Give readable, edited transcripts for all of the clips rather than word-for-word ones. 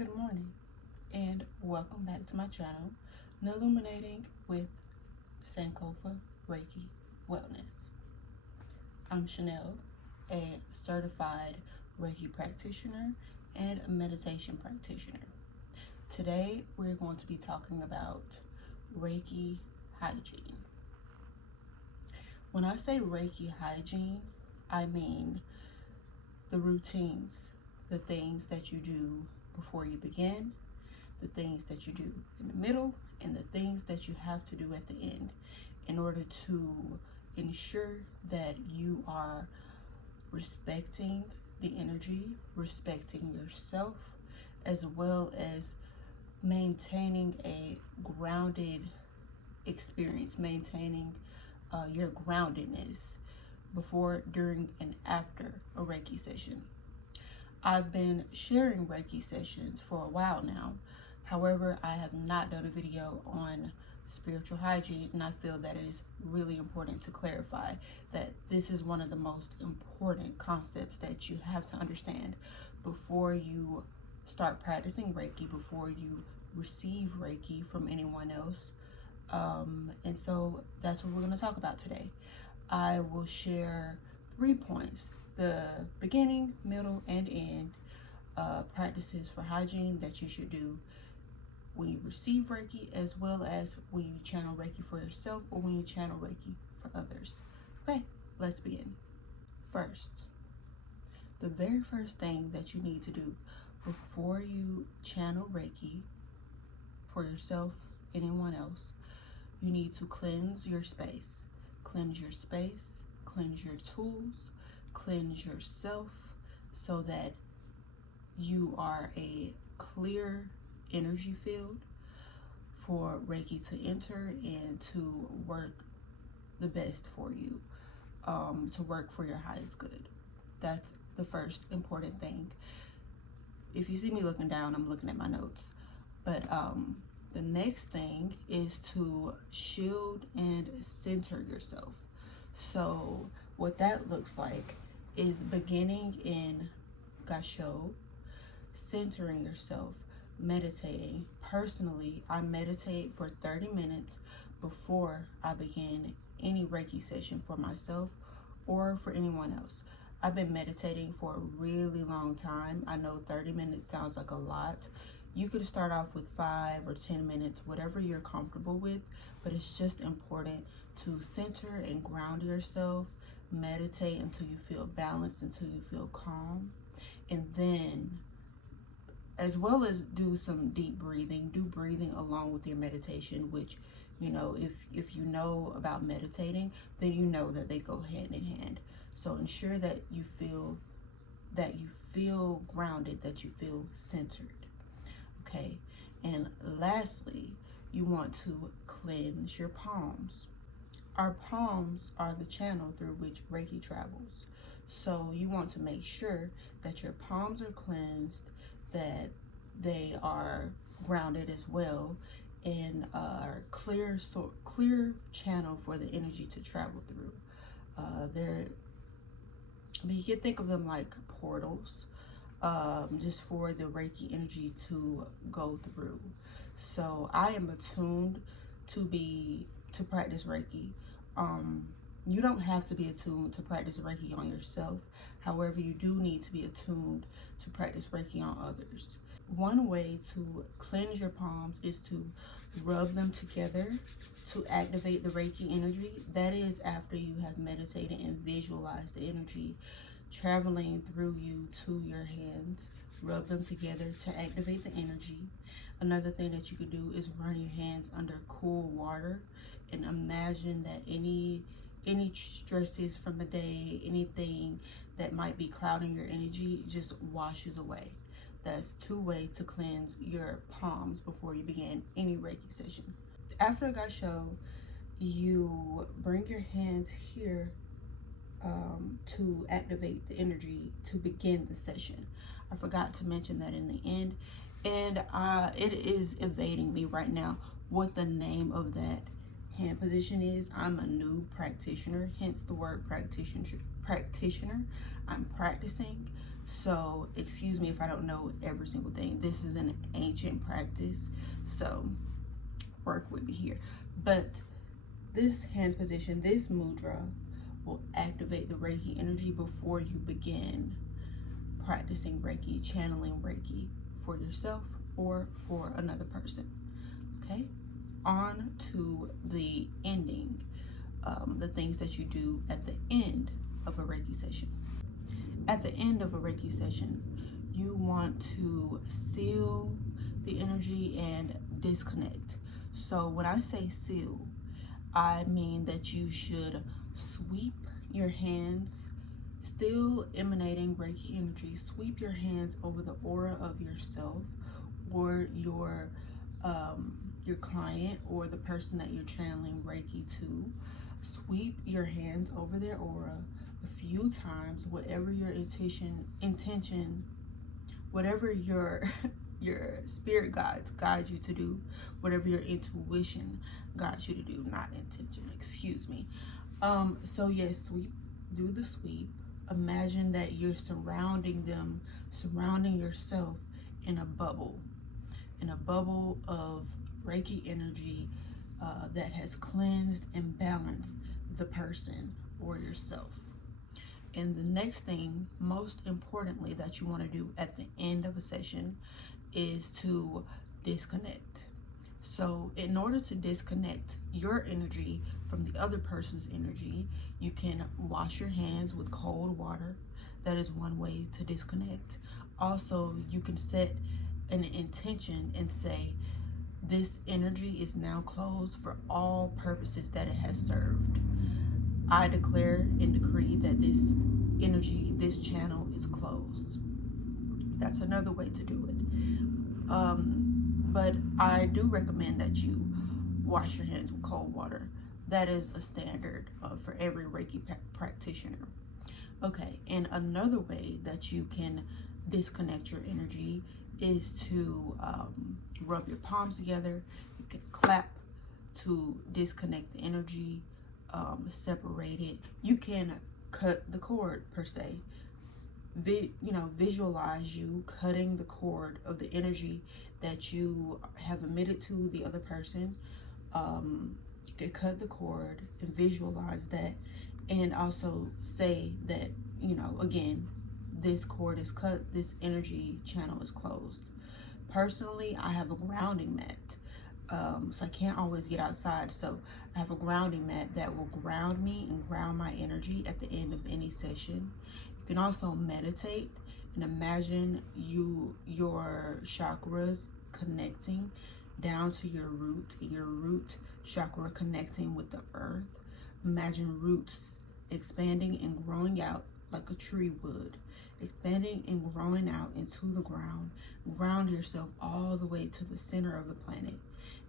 Good morning and welcome back to my channel, Illuminating with Sankofa Reiki Wellness. I'm Chanel, a certified Reiki practitioner and a meditation practitioner. Today we're going to be talking about Reiki hygiene. When I say Reiki hygiene, I mean the routines, the things that you do before you begin, the things that you do in the middle, and the things that you have to do at the end in order to ensure that you are respecting the energy, respecting yourself, as well as maintaining a grounded experience, maintaining your groundedness before, during, and after a Reiki session. I've been sharing Reiki sessions for a while now. However, I have not done a video on spiritual hygiene, and I feel that it is really important to clarify that this is one of the most important concepts that you have to understand before you start practicing Reiki, before you receive Reiki from anyone else. And so that's what we're going to talk about today. I will share 3 points: the beginning, middle, and end practices for hygiene that you should do when you receive Reiki, as well as when you channel Reiki for yourself or when you channel Reiki for others. Okay, let's begin. First, the very first thing that you need to do before you channel Reiki for yourself, anyone else, you need to cleanse your space. Cleanse your space, cleanse your tools, cleanse yourself, so that you are a clear energy field for Reiki to enter and to work the best for you, to work for your highest good. That's the first important thing. If you see me looking down, I'm looking at my notes. But the next thing is to shield and center yourself. So what that looks like is beginning in Gasho, centering yourself, meditating. Personally, I meditate for 30 minutes before I begin any Reiki session for myself or for anyone else. I've been meditating for a really long time. I know 30 minutes sounds like a lot. You could start off with 5 or 10 minutes, whatever you're comfortable with, but it's just important to center and ground yourself, meditate until you feel balanced, until you feel calm, and then, as well as do some deep breathing, do breathing along with your meditation, which, you know, if you know about meditating, then you know that they go hand in hand. So ensure that you feel grounded, that you feel centered. Okay, and lastly, you want to cleanse your palms. Our palms are the channel through which Reiki travels. So you want to make sure that your palms are cleansed, that they are grounded as well, and are clear channel for the energy to travel through. You can think of them like portals, just for the Reiki energy to go through. So I am attuned to practice Reiki. You don't have to be attuned to practice Reiki on yourself. However, you do need to be attuned to practice Reiki on others. One way to cleanse your palms is to rub them together to activate the Reiki energy. That is after you have meditated and visualized the energy traveling through you to your hands. Rub them together to activate the energy. Another thing that you could do is run your hands under cool water and imagine that any stresses from the day, anything that might be clouding your energy, just washes away. That's 2 ways to cleanse your palms before you begin any Reiki session. After the Gasho, you bring your hands here to activate the energy to begin the session. I forgot to mention that in the end, and it is evading me right now what the name of that hand position is. I'm a new practitioner, hence the word practitioner. I'm practicing, so excuse me if I don't know every single thing. This is an ancient practice, so work with me here. But this hand position, this mudra, will activate the Reiki energy before you begin practicing Reiki, channeling Reiki for yourself or for another person. Okay, on to the ending, the things that you do at the end of a Reiki session. At the end of a Reiki session, you want to seal the energy and disconnect. So when I say seal, I mean that you should sweep your hands, still emanating Reiki energy, sweep your hands over the aura of yourself or your client or the person that you're channeling Reiki to. Sweep your hands over their aura a few times, whatever your intention, whatever your your spirit guides you to do, whatever your intuition guides you to do, not intention, excuse me. So yes, do the sweep. Imagine that you're surrounding yourself in a bubble of Reiki energy that has cleansed and balanced the person or yourself. And the next thing, most importantly, that you want to do at the end of a session is to disconnect. So in order to disconnect your energy from the other person's energy, you can wash your hands with cold water. That is one way to disconnect. Also, you can set an intention and say, this energy is now closed for all purposes that it has served. I declare and decree that this energy, this channel is closed. That's another way to do it. But I do recommend that you wash your hands with cold water. That is a standard for every Reiki practitioner. Okay, and another way that you can disconnect your energy is to rub your palms together. You can clap to disconnect the energy, separate it. You can cut the cord per se. Visualize you cutting the cord of the energy that you have emitted to the other person. You can cut the cord and visualize that, and also say that, again, this cord is cut, this energy channel is closed. Personally, I have a grounding mat. So I can't always get outside, so I have a grounding mat that will ground me and ground my energy at the end of any session. You can also meditate and imagine your chakras connecting down to your root chakra connecting with the earth. Imagine roots expanding and growing out like a tree would, expanding and growing out into the ground. Ground yourself all the way to the center of the planet,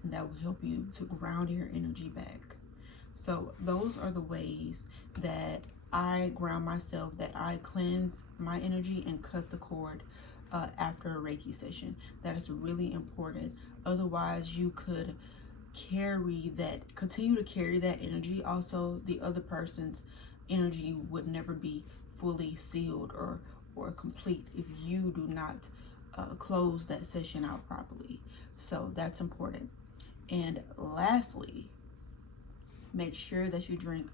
and that will help you to ground your energy back. So those are the ways that I ground myself, that I cleanse my energy and cut the cord after a Reiki session. That is really important. Otherwise, you could continue to carry that energy. Also, the other person's energy would never be fully sealed or complete if you do not close that session out properly. So that's important. And lastly, make sure that you drink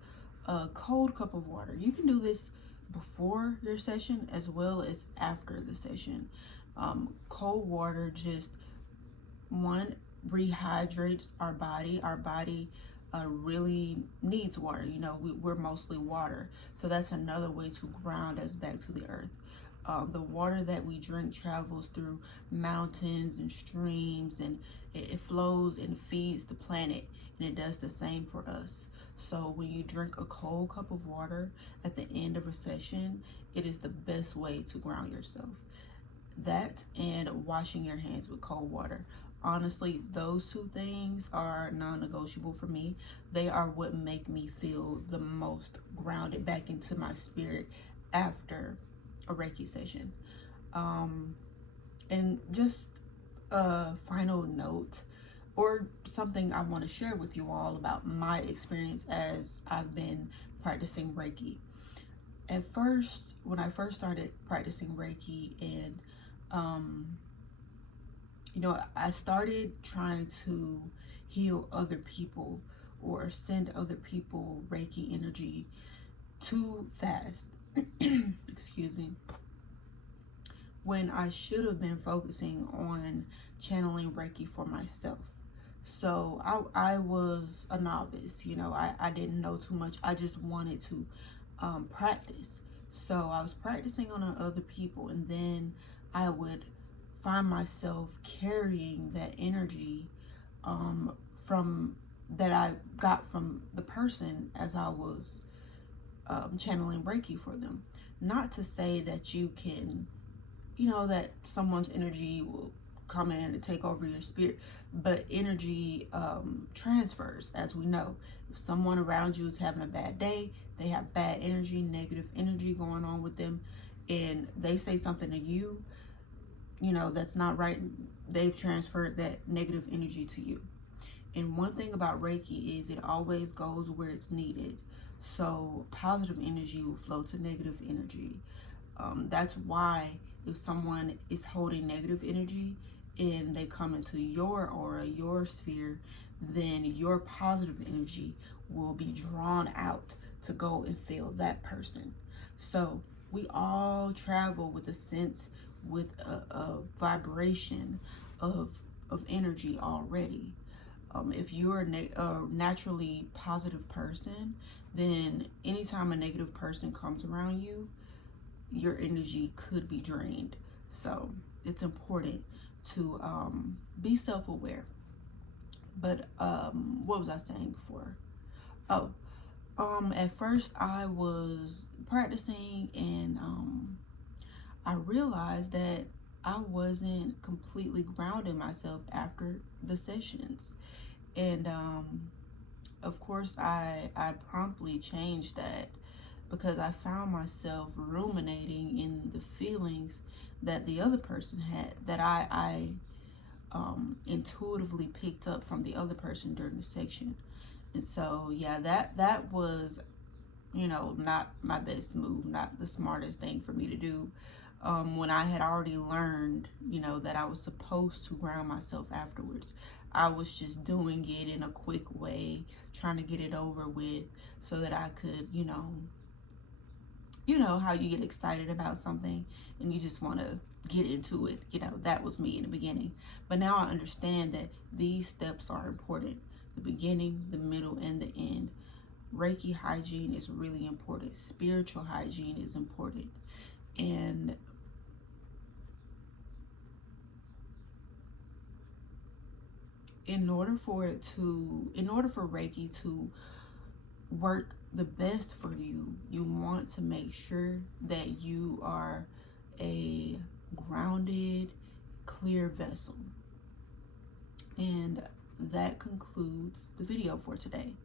a cold cup of water. You can do this before your session as well as after the session. Cold water just, one, rehydrates our body. Our body really needs water. We're mostly water. So that's another way to ground us back to the earth. The water that we drink travels through mountains and streams, and it flows and feeds the planet, and it does the same for us. So when you drink a cold cup of water at the end of a session, it is the best way to ground yourself. That and washing your hands with cold water. Honestly, those two things are non-negotiable for me. They are what make me feel the most grounded back into my spirit after a Reiki session. And just a final note, or something I want to share with you all about my experience as I've been practicing Reiki. At first, when I first started practicing Reiki, and I started trying to heal other people or send other people Reiki energy too fast. Excuse me. When I should have been focusing on channeling Reiki for myself. So I was a novice, I didn't know too much. I just wanted to practice. So I was practicing on other people, and then I would find myself carrying that energy from that I got from the person as I was channeling Reiki for them. Not to say that you can, that someone's energy will come in and take over your spirit, but energy transfers, as we know. If someone around you is having a bad day, they have bad energy, negative energy going on with them, and they say something to you, that's not right, they've transferred that negative energy to you. And one thing about Reiki is it always goes where it's needed. So positive energy will flow to negative energy. That's why if someone is holding negative energy and they come into your aura, your sphere, then your positive energy will be drawn out to go and fill that person. So we all travel with a sense, with a vibration of energy already. If you're a naturally positive person, then anytime a negative person comes around you, your energy could be drained. So it's important to be self-aware. But what was I saying before? Oh, at first I was practicing, and I realized that I wasn't completely grounding myself after the sessions. And of course I promptly changed that, because I found myself ruminating in the feelings that the other person had, that I intuitively picked up from the other person during the section. And so yeah, that was, not my best move, not the smartest thing for me to do, when I had already learned, that I was supposed to ground myself afterwards. I was just doing it in a quick way, trying to get it over with so that I could, how you get excited about something and you just want to get into it. That was me in the beginning. But now I understand that these steps are important: the beginning, the middle, and the end. Reiki hygiene is really important. Spiritual hygiene is important. And in order for Reiki to work the best for you, you want to make sure that you are a grounded, clear vessel. And that concludes the video for today.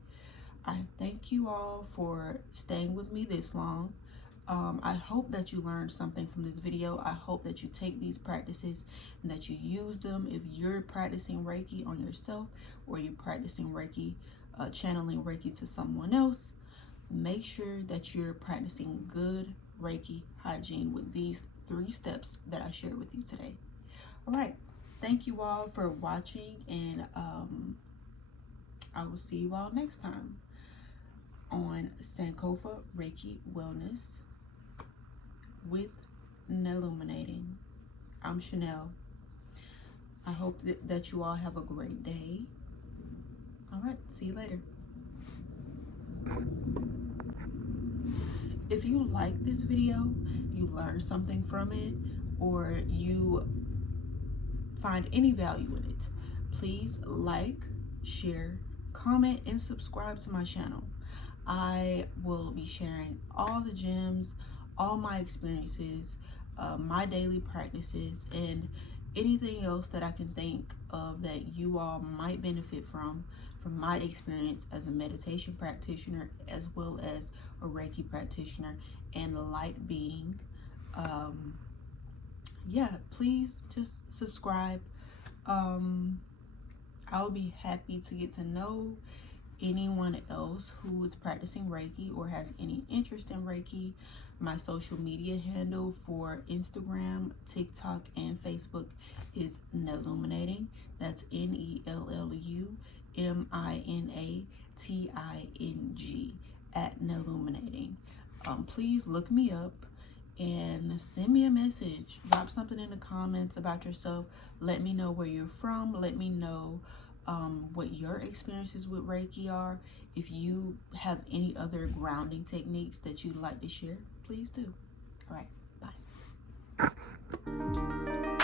I thank you all for staying with me this long. I hope that you learned something from this video. I hope that you take these practices and that you use them if you're practicing Reiki on yourself, or you're practicing Reiki, channeling Reiki to someone else. Make sure that you're practicing good Reiki hygiene with these 3 steps that I shared with you today. All right. Thank you all for watching, and I will see you all next time on Sankofa Reiki Wellness with Illuminating. I'm Chanel. I hope that you all have a great day. All right, see you later. If you like this video, you learned something from it, or you find any value in it, please like, share, comment, and subscribe to my channel. I will be sharing all the gems, all my experiences, my daily practices, and anything else that I can think of that you all might benefit from my experience as a meditation practitioner, as well as a Reiki practitioner and a light being. Yeah, please just subscribe. I I would be happy to get to know anyone else who is practicing Reiki or has any interest in Reiki. My social media handle for Instagram, TikTok, and Facebook is Nelluminating. That's NELLUMINATING at Nelluminating. Please look me up and send me a message. Drop something in the comments about yourself. Let me know where you're from. Let me know what your experiences with Reiki are. If you have any other grounding techniques that you'd like to share, please do. All right, bye.